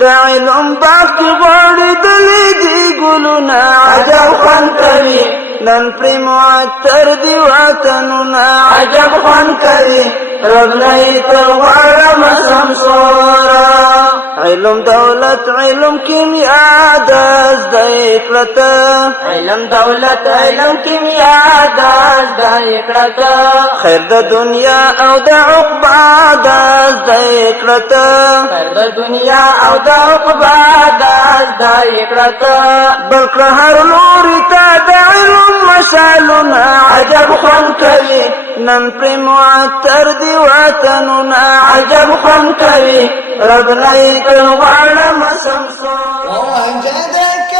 د علم باغ کې غوړېدلي دي ګلونه عجب خوند کوي نن پرې معطر دي وطنونه عجب خوند کوي رب نه یې تر غواړمه سمسوره علم دولت علم کیمیا ده زده یې کړه ته علم دولت علم کیمیا ده زده یې کړه ته خیر د دنیا او د عقبا ده زده یې کړه ته خیر د دنیا او د عقبا ده زده یې کړه ته بل کړه هر لوري ته د علم مشعلونه عجب خوند کوي نن پرې معطر دي وطنونه عجب خوند کوي رب نه یې تر غواړمه سمسوره ووجدك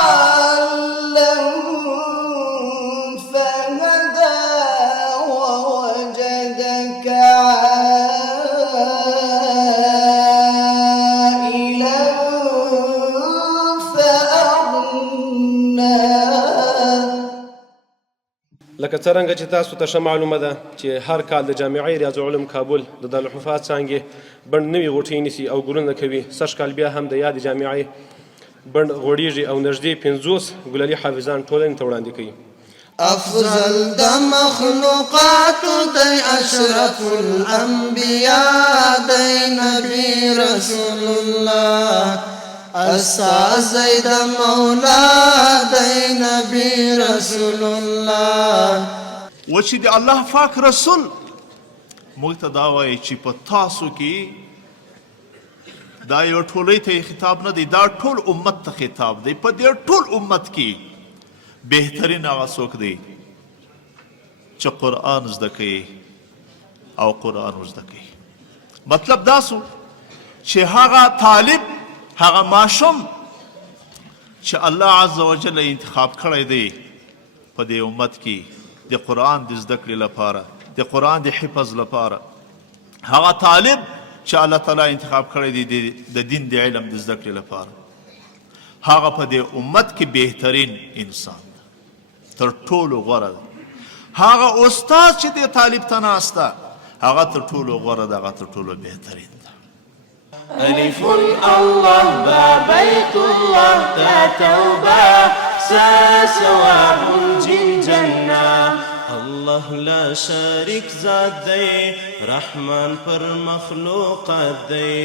ضالا فهدى ووجدك عائلا فأغنى. لکه څرنګه چې تاسو ته ښه معلومه ده چې هر کال د جامعې ریاض العلوم کابل د دارالحفاظ څانګې بڼ نوي غوټۍ نیسي او ګلونه کوي سږ کال بیا هم د یادې جامعې بڼ غوړېږي او نږدې 50 ګلالي حافظان ټولنې ته وړاندې کوي. افضل د مخلوقاتو دی اشرف الانبیاء دی نبی رسول الله استازی د مولا دی نبی رسول الله. و چې د الله پاک رسول موږ ته دا وایي چې په تاسو کې دا یو ټولۍ ته خطاب نه دی دا ټول امت ته خطاب دی. په دې ټول امت کې بهترین هغه څوک دی چې قرآن زده کوي او قرآن زده کوي. مطلب دا سو چې هغه طالب هغه ماشوم چې الله عز وجل انتخاب کړی دی په دې امت کې د قرآن د زده کړې لپاره د قرآن د حفظ لپاره هغه طالب چې الله تعالی انتخاب کړی دی د دین د علم د زده کړې لپاره هغه په دې امت کې بهترین انسان تر ټولو غوره ده. هغه استاد چې دې طالب ته ناسته هغه تر ټولو غوره ده هغه تر ټولو بهترین ده. ألف الله با بيت الله تا توبة ثواب جنة الله لا شريك ذات دی رحمان پر مخلوقات دی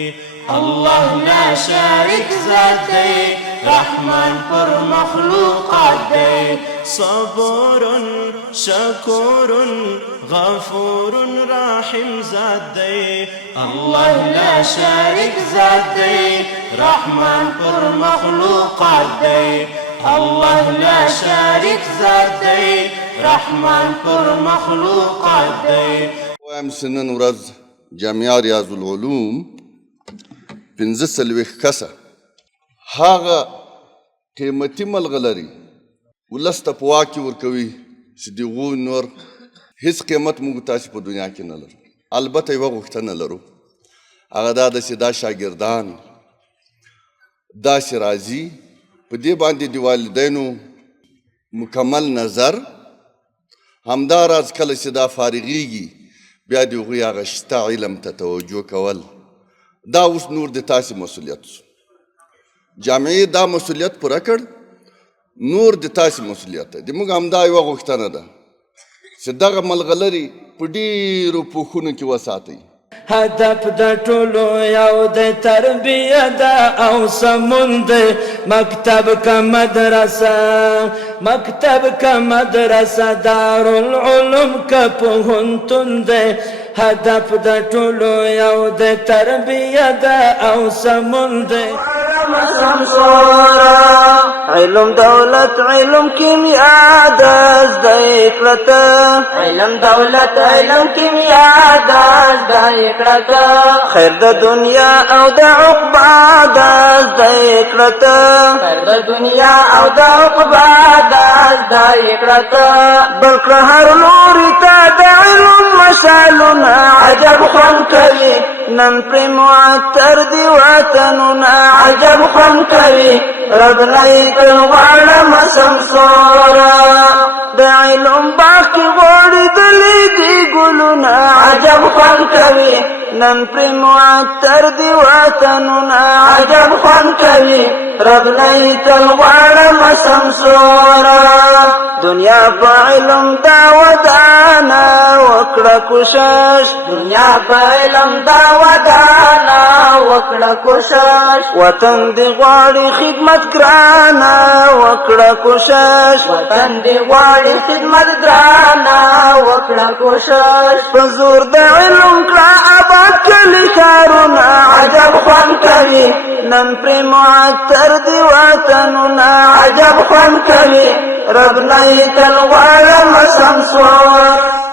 الله لا شريك ذات دی رحمان پر مخلوقات دی صبور شكور غفور رحم ذات دی الله لا شريك ذات دی رحمان پر مخلوقات دی الله لا شريك ذات دی رحمان پر مخلوقات دی. وایم نن ورځ جامعه ریاض العلوم 45 کسه هغه قیمتي ملغلري ولس ته په واک کې ورکوي چې د هغوی نور هیڅ قیمت موږ تاسې په دنیا کې نه لرو. البته یوه غوښتنه لرو هغه دا ده چې دا شاګردان داسې راځي په دې باندې د والدینو مکمل نظر همدا راز کله چې دا فارغیږي بیا د هغوی هغه شته علم ته توجه کول دا اوس نور د تاسې مسؤلیت شو. جامعې دا مسؤلیت پوره کړ نور د تاسې مسؤلیت دی. موږ همدا یوه غوښتنه ده چې دغه ملغلرې په ډېرو پوښونو کې وساتئ. هدف د ټولو یو د تربیه ده او سمون دی مکتب که مدرسه دارالعلوم که پوهنتون دی هدف د ټولو یو د تربیه ده او سمون دی سمسوره علم دولت علم کیمیا ده زده یې کړه ته علم دولت علم کیمیا ده زده یې کړه ته خیر د دنیا او د عقبا ده زده یې کړه ته خیر د دنیا او د عقبا ده زده یې کړه ته بل کړه هر لوري ته د علم مشعلونه عجب خوند کوي نن پرې معطر دي وطنونه عجب خوند کوي رب نه یې تر غواړمه سمسوره د علم باغ کې غوړېدلي دي ګلونه عجب خوند کوي نن پرې معطر دي وطنونه عجب خوند کوي رب نه یې تل غواړم سمسوره دنیا په علم دا ودانه وکړه کوشش دنیا په علم دا ودانه وکړه کوشش وطن دې غواړي خدمت ګرانه وکړه کوشش وطن دې غواړي خدمت ګرانه وکړه کوشش په زور د علم کړه آباد کلي ښارونه عجب خوند کوي نن پرې معطر دي وطنونه عجب خوند کوي رب نه یې تل غواړم سمسور